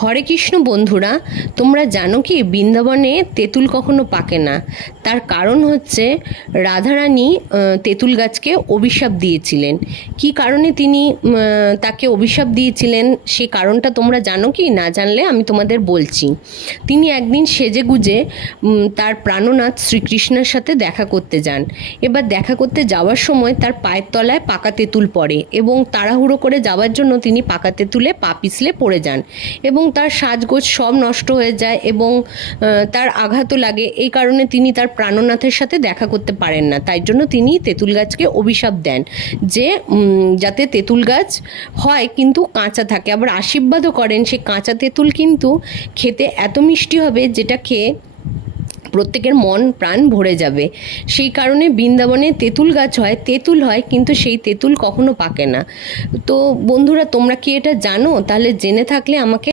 হরে কৃষ্ণ বন্ধুরা, তোমরা জানো কি বৃন্দাবনে তেঁতুল কখনো পাকে না? তার কারণ হচ্ছে রাধারানী তেঁতুল গাছকে অভিশাপ দিয়েছিলেন। কি কারণে তিনি তাকে অভিশাপ দিয়েছিলেন সেই কারণটা তোমরা জানো কি? না জানলে আমি তোমাদের বলছি। তিনি একদিন সেজেগুজে তার প্রাণনাথ শ্রীকৃষ্ণের সাথে দেখা করতে যান। এবার দেখা করতে যাওয়ার সময় তার পায়ের তলায় পাকা তেঁতুল পড়ে এবং তাড়াহুড়ো করে যাওয়ার জন্য তিনি পাকা তেঁতুলে পা পিছলে পড়ে যান এবং তার সাজগোজ সব নষ্ট হয়ে যায় এবং তার আঘাতও লাগে। এই কারণে তিনি তার প্রাণনাথের সাথে দেখা করতে পারেন না। তাই জন্য তিনি তেঁতুল গাছকে অভিশাপ দেন যে যাতে তেঁতুল গাছ হয় কিন্তু কাঁচা থাকে, আবার আশীর্বাদও করেন সে কাঁচা তেঁতুল কিন্তু খেতে এত মিষ্টি হবে যেটা খেয়ে প্রত্যেকের মন প্রাণ ভরে যাবে। সেই কারণে বৃন্দাবনে তেঁতুল গাছ হয়, তেঁতুল হয়, কিন্তু সেই তেঁতুল কখনো পাকে না। তো বন্ধুরা, তোমরা কি এটা জানো? তাহলে জেনে থাকলে আমাকে